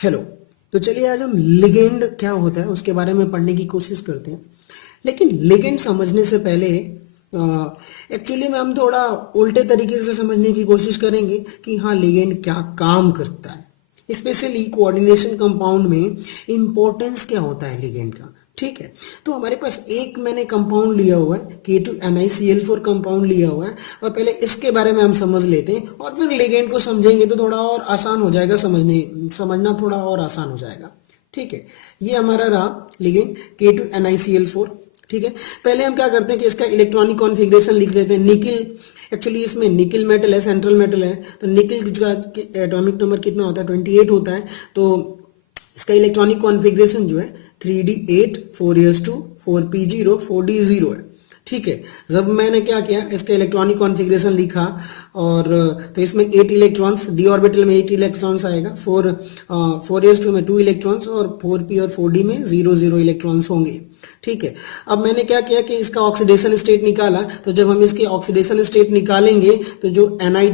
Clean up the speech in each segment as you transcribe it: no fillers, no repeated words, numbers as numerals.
Hello. तो चलिए आज हम लिगेंड क्या होता है उसके बारे में पढ़ने की कोशिश करते हैं। लेकिन लिगेंड समझने से पहले एक्चुअली में हम थोड़ा उल्टे तरीके से समझने की कोशिश करेंगे कि हाँ लिगेंड क्या काम करता है, स्पेशली कोऑर्डिनेशन कंपाउंड में इंपॉर्टेंस क्या होता है लिगेंड का। ठीक है, तो हमारे पास एक मैंने कंपाउंड लिया हुआ है K2NiCl4 कंपाउंड लिया हुआ है और पहले इसके बारे में हम समझ लेते हैं और फिर लिगेंड को समझेंगे तो थोड़ा और आसान हो जाएगा, समझना थोड़ा और आसान हो जाएगा। ठीक है, ये हमारा रहा लिगेंड K2NiCl4। ठीक है, पहले हम क्या करते हैं कि इसका इलेक्ट्रॉनिक कॉन्फ़िगरेशन लिख देते हैं। निकिल, एक्चुअली इसमें निकिल मेटल है, सेंट्रल मेटल है, तो निकिल का एटॉमिक नंबर कितना होता है 28 होता है। तो इसका इलेक्ट्रॉनिक कॉन्फ़िगरेशन जो है 3d8 4s2 4p0 4d0 है। ठीक है, जब मैंने क्या किया इसका इलेक्ट्रॉनिक कॉन्फ़िगरेशन लिखा और तो इसमें 8 इलेक्ट्रॉन्स, डी ऑर्बिटल में 8 इलेक्ट्रॉन्स आएगा, 4s2 में 2 इलेक्ट्रॉन्स और 4p और 4d में 0 इलेक्ट्रॉन्स होंगे। ठीक है, अब मैंने क्या किया कि इसका ऑक्सीडेशन स्टेट निकाला। तो जब हम इसकी ऑक्सीडेशन स्टेट निकालेंगे तो जो Ni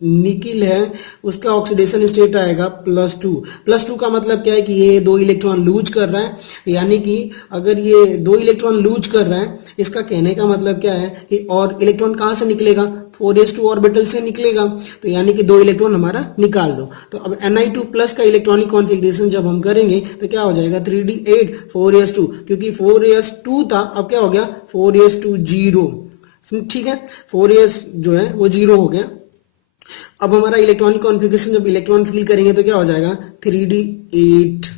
निकिल है उसका ऑक्सीडेशन स्टेट आएगा +2। +2 का मतलब क्या है कि ये 2 इलेक्ट्रॉन लूज कर रहा है, यानी कि अगर ये 2 इलेक्ट्रॉन लूज कर रहा है इसका कहने का मतलब क्या है कि और इलेक्ट्रॉन कहां से निकलेगा 4s2 ऑर्बिटल से निकलेगा, तो यानी कि 2 इलेक्ट्रॉन हमारा निकाल दो। तो अब Ni2+ का इलेक्ट्रॉनिक कॉन्फ़िगरेशन जब हम करेंगे तो क्या हो जाएगा 3d8 4s2, क्योंकि 4s2 था अब क्या हो गया 4s2 0। ठीक है, 4s जो है वो 0 हो गया। अब हमारा इलेक्ट्रॉनिक कॉन्फ़िगरेशन जब इलेक्ट्रॉन फिल करेंगे तो क्या हो जाएगा 3d8।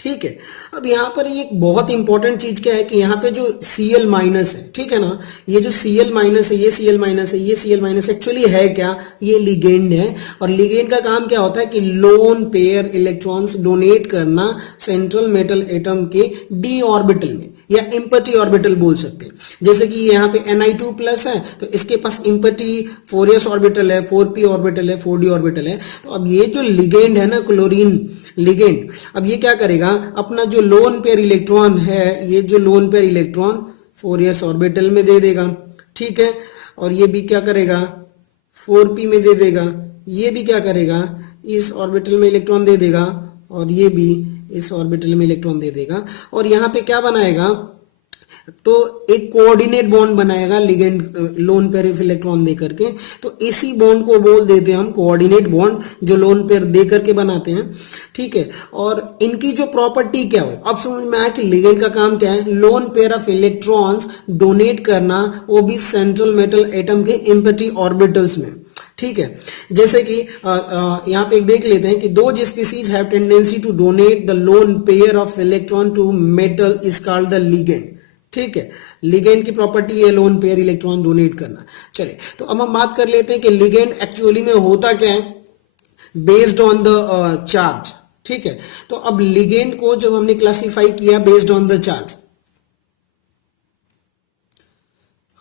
ठीक है, अब यहाँ पर एक बहुत इंपॉर्टेंट चीज क्या है कि यहाँ पे जो Cl- है, ठीक है ना, ये जो Cl- है, ये Cl- है, ये Cl- एक्चुअली है क्या, ये लिगेंड है। और लिगेंड का काम क्या होता है कि लोन पेयर इलेक्ट्रॉन्स डोनेट करना सेंट्रल मेटल एटम के d ऑर्बिटल में या इम्पटी ऑर्बिटल बोल सकते हैं। जैसे कि यहाँ पे Ni2+ है तो इसके पास इम्पटी 4s ऑर्बिटल है, 4p ऑर्बिटल है, 4d ऑर्बिटल है। तो अब ये जो लिगेंड है ना क्लोरीन लिगेंड, अब ये क्या करेगा अपना जो लोन पेयर इलेक्ट्रॉन है, ये जो lone pair electron 4s orbital में दे देगा। ठीक है, और ये भी क्या करेगा 4p में दे देगा, ये भी क्या करेगा इस ऑर्बिटल में इलेक्ट्रॉन दे देगा और ये भी इस ऑर्बिटल में इलेक्ट्रॉन दे देगा। और यहाँ पे क्या बनाएगा तो एक कोऑर्डिनेट बॉन्ड बनाएगा लिगेंड लोन पेयर इलेक्ट्रॉन दे करके। तो इसी बॉन्ड को बोल देते हैं हम कोऑर्डिनेट बॉन्ड, जो लोन पेयर दे करके बनाते हैं। ठीक है, और इनकी जो प्रॉपर्टी क्या है अब समझ में आया कि लिगेंड का काम क्या है, loan pair of electrons donate करना, वो भी सेंट्रल मेटल एटम के इम्पटी ऑर्बिटल्स में। ठीक है, जैसे कि यहाँ पे एक देख लेते हैं कि दो species have tendency to donate the lone pair of electron to metal is called the ligand. ठीक है, लिगेंड की प्रॉपर्टी है लोन पेयर इलेक्ट्रॉन डोनेट करना। चलिए, तो अब हम बात कर लेते हैं कि लिगेंड एक्चुअली में होता क्या है बेस्ड ऑन द चार्ज। ठीक है, तो अब लिगेंड को जब हमने क्लासिफाई किया बेस्ड ऑन द चार्ज,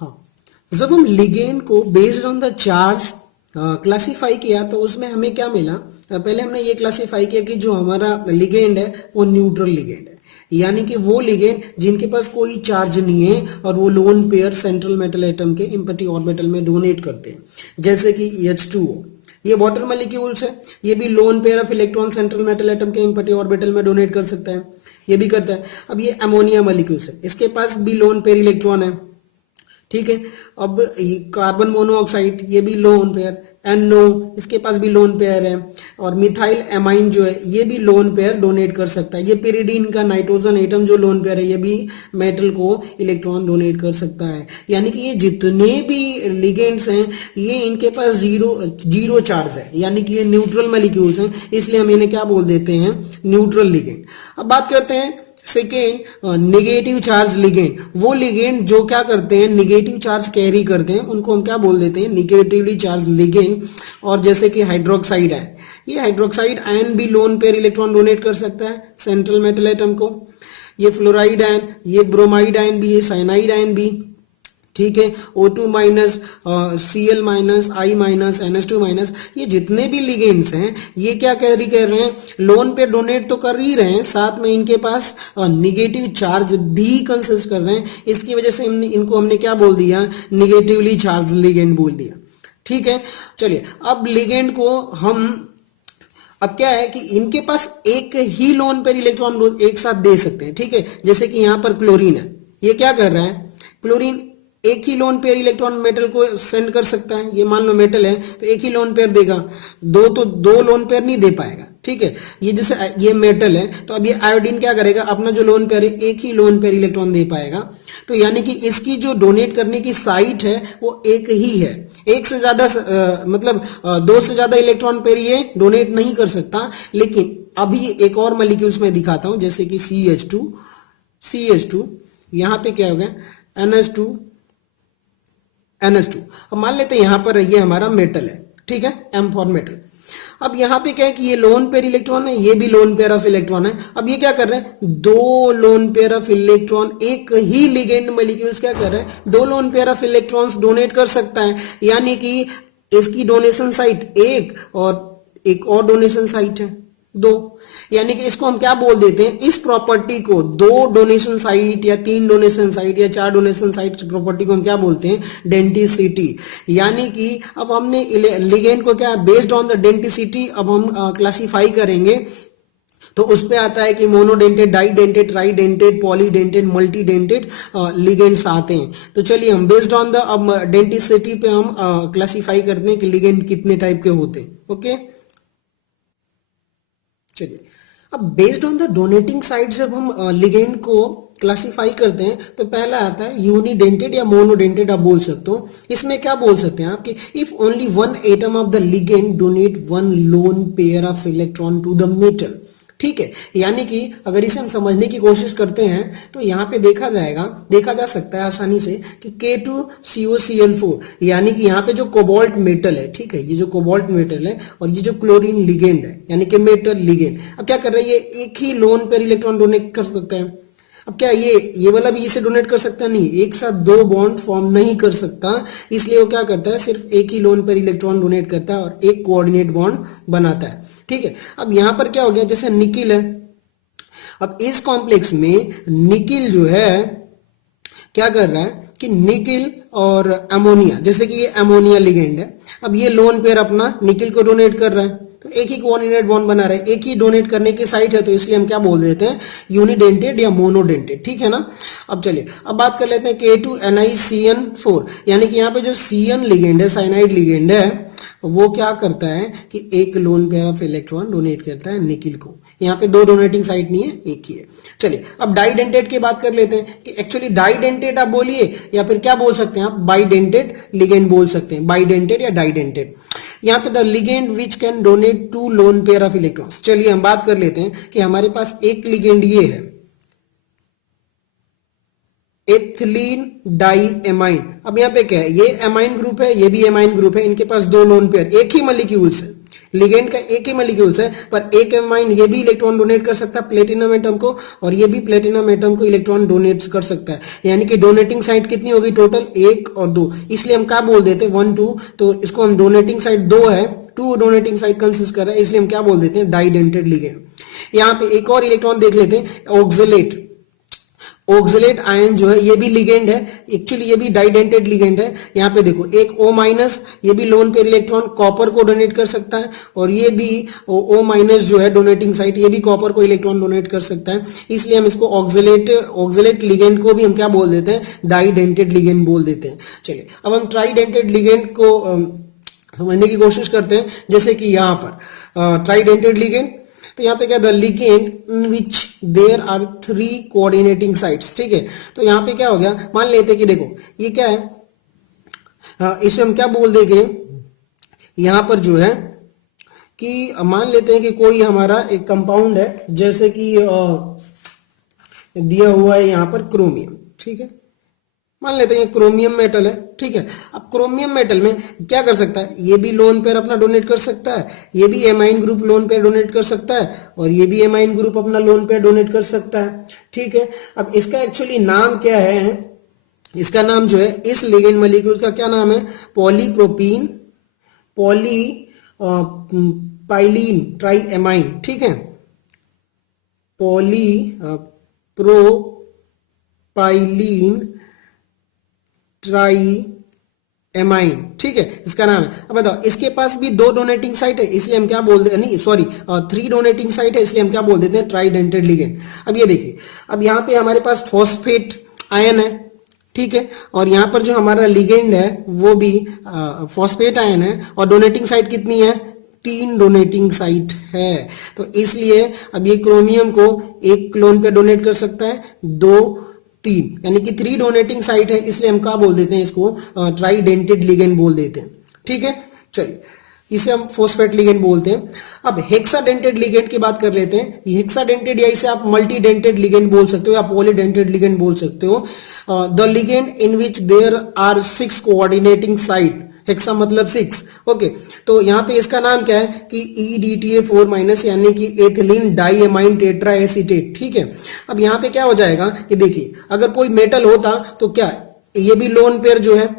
हाँ, जब हम लिगेंड को based on the charge classify किया तो उसमें हमें क्या मिला, पहले हमने ये क्लासिफाई किया कि जो हमारा लिगेंड है वो न्यूट्रल लिगेंड है, यानी कि वो लिगेंड जिनके पास कोई चार्ज नहीं है और वो lone pair central metal atom के इम्पटी ऑर्बिटल में डोनेट करते हैं। जैसे कि H2O, ये वाटर मॉलिक्यूल्स है, ये भी loan pair of electron central metal atom के इम्पटी ऑर्बिटल में डोनेट कर सकता है, ये भी करता है। अब ये अमोनिया मॉलिक्यूल्स है, इसके पास भी लोन पेयर इलेक्ट्रॉन है। ठीक है, अब कार्बन मोनोऑक्साइड ये भी लोन पेयर, NO इसके पास भी लोन पेयर है। और मिथाइल एमाइन जो है ये भी लोन पेयर डोनेट कर सकता है। ये पिरिडीन का नाइट्रोजन एटम जो लोन पेयर है ये भी मेटल को इलेक्ट्रॉन डोनेट कर सकता है। यानी कि ये जितने भी लिगेंड्स हैं ये इनके पास जीरो चार्ज है, यानी कि ये न्यूट्रल मॉलिक्यूल्स हैं, इसलिए हम इन्हें क्या बोल देते हैं न्यूट्रल लिगेंड। अब बात करते हैं सेकेंड निगेटिव चार्ज लिगेंड। वो लिगेंड जो क्या करते हैं निगेटिव चार्ज कैरी करते हैं उनको हम क्या बोल देते हैं निगेटिवली चार्ज लिगेंड। और जैसे कि हाइड्रोक्साइड है, ये हाइड्रोक्साइड आयन भी लोन पेयर इलेक्ट्रॉन डोनेट कर सकता है सेंट्रल मेटल एटम को। ये फ्लोराइड आयन, ये ब्रोमाइड आयन भी, ये साइनाइड आयन भी। ठीक है, O2-, Cl-, I-, NH2-, ये जितने भी लिगेंड्स हैं ये क्या कैरी कर रहे हैं लोन पे डोनेट तो कर ही रहे हैं, साथ में इनके पास निगेटिव चार्ज भी कंसिस्ट कर रहे हैं। इसकी वजह से इनको हमने क्या बोल दिया निगेटिवली चार्ज लिगेंड बोल दिया। ठीक है, चलिए अब लिगेंड को हम अब क्या है कि इनके पास एक ही लोन पेयर इलेक्ट्रॉन एक साथ दे सकते हैं, ठीक है। जैसे कि यहां पर क्लोरीन है, ये क्या कर रहा है, क्लोरीन एक ही लोन पेयर इलेक्ट्रॉन मेटल को सेंड कर सकता है। ये मान लो मेटल है तो एक ही लोन पेयर देगा, दो तो दो लोन पेयर नहीं दे पाएगा, ठीक है। ये जैसे ये मेटल है तो अब ये आयोडीन क्या करेगा, अपना जो लोन पेयर है एक ही लोन पेयर इलेक्ट्रॉन दे पाएगा। तो यानी कि इसकी जो डोनेट करने की साइट है वो एक ही है, एक से ज्यादा मतलब दो से ज्यादा इलेक्ट्रॉन पेयर ये डोनेट नहीं कर सकता। लेकिन अभी एक और मॉलिक्यूल्स में दिखाता हूं, जैसे कि CH2 यहां पे क्या हो गया, NH2। अब मान लेते हैं यहां पर ये हमारा मेटल है, ठीक है, M फॉर मेटल। अब यहां पे क्या है कि ये लोन पेयर इलेक्ट्रॉन है, ये भी लोन पेयर ऑफ इलेक्ट्रॉन है। अब ये क्या कर रहे हैं, दो लोन पेयर ऑफ इलेक्ट्रॉन, एक ही लिगेंड मॉलिक्यूल्स क्या कर रहे हैं, दो loan pair of electrons donate कर सकता है। यानी कि इसकी डोनेशन साइट एक और एक और डोनेशन साइट है दो। यानी कि इसको हम क्या बोल देते हैं, इस प्रॉपर्टी को, दो डोनेशन साइट या तीन डोनेशन साइट या चार डोनेशन साइट प्रॉपर्टी को हम क्या बोलते हैं, डेंटिसिटी। यानी कि अब हमने लिगेंड को क्या, बेस्ड ऑन द डेंटिसिटी अब हम क्लासिफाई करेंगे। तो उस पे आता है कि मोनोडेंटेड, डाइडेंटेड, ट्राइडेंटेड, पॉलीडेंटेड, मल्टीडेंटेड लिगेंड्स आते हैं। तो चलिए हम बेस्ड ऑन द अब डेंटिसिटी पे हम क्लासिफाई करते हैं कि लिगेंड कितने टाइप के होते हैं। ओके, चलिए अब based on the donating site जब हम लिगेंड को क्लासिफाई करते हैं तो पहला आता है यूनिडेंटेड या मोनोडेंटेड, आप बोल सकते हो। इसमें क्या बोल सकते हैं आप कि if only one atom of the ligand donate one lone pair of electron to the metal, ठीक है। यानी कि अगर इसे हम समझने की कोशिश करते हैं तो यहां पे देखा जा सकता है आसानी से कि K2COCl4, यानी कि यहां पे जो कोबाल्ट मेटल है, ठीक है, ये जो कोबाल्ट मेटल है और ये जो क्लोरीन लिगेंड है यानी कि मेटल लिगेंड, अब क्या कर रहा है, ये एक ही लोन पेयर इलेक्ट्रॉन डोनेट कर सकते हैं। अब क्या ये वाला भी इसे डोनेट कर सकता है, नहीं, एक साथ दो बॉन्ड फॉर्म नहीं कर सकता। इसलिए वो क्या करता है, सिर्फ एक ही लोन पर इलेक्ट्रॉन डोनेट करता है और एक कोऑर्डिनेट बॉन्ड बनाता है, ठीक है। अब यहां पर क्या हो गया, जैसे निकिल है, अब इस कॉम्प्लेक्स में निकिल जो है क्या कर रहा है कि निकिल और अमोनिया, जैसे कि ये अमोनिया लिगेंड है, अब ये लोन पेयर अपना निकिल को डोनेट कर रहा है, तो एक ही कोऑर्डिनेट बॉन्ड बना रहे हैं, एक ही डोनेट करने की साइट है, तो इसलिए हम क्या बोल देते हैं, यूनिडेंटेड या मोनोडेंटेड, ठीक है ना। अब चलिए अब बात कर लेते हैं K2NiCN4, यानी कि यहाँ पे जो CN लिगेंड है, साइनाइड लिगेंड है, वो क्या करता है कि एक loan pair of electron donate करता है निकिल को। यहाँ पे दो डोनेटिंग साइट नहीं है, एक ही है। चलिए अब डाइडेंटेड की बात कर लेते हैं कि एक्चुअली डाइडेंटेड आप बोलिए या फिर क्या बोल सकते हैं आप, बाइडेंटेड लिगेंड बोल सकते हैं, बाइडेंटेड या डाइडेंटेड। यहाँ पे the ligand which can donate two lone pair of electrons. चलिए हम बात कर लेते हैं कि हमारे पास एक लिगेंड ये है, एथिलीन डाई एमाइन। अब यहाँ पे क्या है, ये एमाइन ग्रुप है, ये भी एमाइन ग्रुप है, इनके पास दो लोन पेयर, एक ही मॉलिक्यूल्स है, लिगेंड का एक ही मॉलिक्यूल्स है, पर एक एमाइन ये भी इलेक्ट्रॉन डोनेट कर सकता है प्लेटिनम एटम को, और ये भी प्लेटिनम एटम को इलेक्ट्रॉन डोनेट कर सकता है। यानी कि डोनेटिंग साइट कितनी होगी टोटल, एक और दो, इसलिए हम क्या बोल देते हैं, 1 2, तो इसको हम डोनेटिंग साइट दो है, टू डोनेटिंग साइट कंसिस्ट कर रहा है, इसलिए हम क्या बोल देते हैं, डाइडेंटेड लिगेंड। यहाँ पे एक और इलेक्ट्रॉन देख लेते हैं, ऑक्सलेट। ऑक्सलेट आयन जो है ये भी लिगेंड है, एक्चुअली ये भी डाइडेंटेड लिगेंड है। यहाँ पे देखो एक O-, ये भी लोन पेयर इलेक्ट्रॉन कॉपर को डोनेट कर सकता है, और ये भी O- जो है डोनेटिंग साइट, ये भी कॉपर को इलेक्ट्रॉन डोनेट कर सकता है। इसलिए हम इसको ऑक्सलेट लिगेंड को भी हम क्या बोल देते हैं, डाइडेंटेड लिगेंड बोल देते हैं। चलिए अब हम ट्राइडेंटेड लिगेंड को समझने की कोशिश करते हैं। जैसे कि यहाँ पर ट्राइडेंटेड लिगेंड, तो यहाँ पे क्या, the ligand in which there are 3 coordinating sites, ठीक है। तो यहाँ पे क्या हो गया, मान लेते हैं कि देखो ये क्या है, इसे हम क्या बोल देंगे, यहाँ पर जो है कि मान लेते हैं कि कोई हमारा एक कंपाउंड है, जैसे कि दिया हुआ है यहाँ पर क्रोमियम, ठीक है, मान लेते हैं ये क्रोमियम मेटल है, ठीक है। अब क्रोमियम मेटल में क्या कर सकता है, ये भी लोन पेयर अपना डोनेट कर सकता है, ये भी amine group lone pair donate कर सकता है, और ये भी एमाइन ग्रुप अपना लोन पेयर डोनेट कर सकता है, ठीक है। अब इसका एक्चुअली नाम क्या है, इसका नाम जो है, इस लिगेंड मॉलिक्यूल का क्या नाम है, पॉलीप्रोपीन पाइलीन ट्राई एमाइन, ठीक है, पॉलीप्रोपाइलीन ट्राई एमाइन, ठीक है, इसका नाम है। अब बताओ, इसके पास भी 2 डोनेटिंग साइट है, इसलिए हम क्या बोल देते हैं, नहीं सॉरी 3 डोनेटिंग साइट है, इसलिए हम क्या बोल देते हैं, ट्राइडेंटेड लिगेंड। अब ये देखिए, अब यहाँ पे हमारे पास फॉस्फेट आयन है, ठीक है, और यहाँ पर जो हमारा लिगेंड है वो भी फॉस्फेट आयन है, और डोनेटिंग साइट कितनी है, 3 डोनेटिंग साइट है। तो इसलिए अब ये क्रोमियम को एक क्लोन पे डोनेट कर सकता है, 2 3, यानी कि 3 डोनेटिंग साइट है, इसलिए हम क्या बोल देते हैं, इसको ट्राइडेंटेड लिगेंड बोल देते हैं, ठीक है। चलिए, इसे हम फॉस्फेट लिगेंड बोलते हैं। अब हेक्साडेंटेड लिगेंड की बात कर लेते हैं। ये हेक्साडेंटेड, या इसे आप मल्टीडेंटेड लिगेंड बोल सकते हो या पॉलीडेंटेड लिगेंड बोल सकते हो। The ligand in which there are 6 coordinating site, hexa मतलब 6, ओके। तो यहाँ पे इसका नाम क्या है कि EDTA4 माइनस, यानी कि एथिलीन डाइएमाइन टेट्रा एसीटेट, ठीक है। अब यहाँ पे क्या हो जाएगा कि देखिए, अगर कोई मेटल होता तो क्या ये भी लोन पेयर जो है,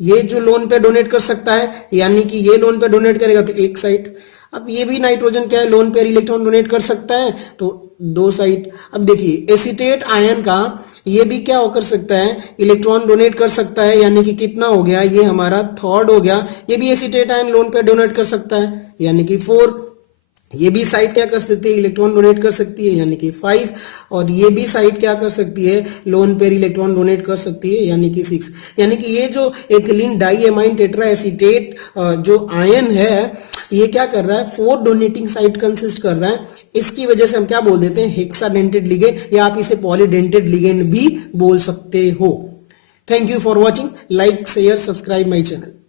ये जो लोन पे डोनेट कर सकता है, यानी कि ये लोन पे डोनेट करेगा तो एक साइड। अब ये भी नाइट्रोजन क्या है, लोन पेयर इलेक्ट्रॉन डोनेट कर सकता है, तो 2 साइड। अब देखिए, एसीटेट आयन का ये भी क्या कर सकता है, इलेक्ट्रॉन डोनेट कर सकता है, यानी कि कितना हो गया, ये हमारा 3rd हो गया। ये भी एसीटेट आयन लोन पे डोनेट कर सकता है, यानी कि 4। ये भी साइड क्या कर सकती है, इलेक्ट्रॉन डोनेट कर सकती है, यानी कि 5। और ये भी साइड क्या कर सकती है, लोन पेयर इलेक्ट्रॉन डोनेट कर सकती है, यानी कि 6। यानी कि ये जो एथिलीन डाइएमाइन टेट्रा एसीटेट जो आयन है, ये क्या कर रहा है, 4 डोनेटिंग साइट कंसिस्ट कर रहा है। इसकी वजह से हम क्या बोल देते हैं, हेक्साडेंटेड लिगेंड, या आप इसे पॉलीडेंटेड लिगेंड भी बोल सकते हो। Thank you for watching. Like share subscribe my channel.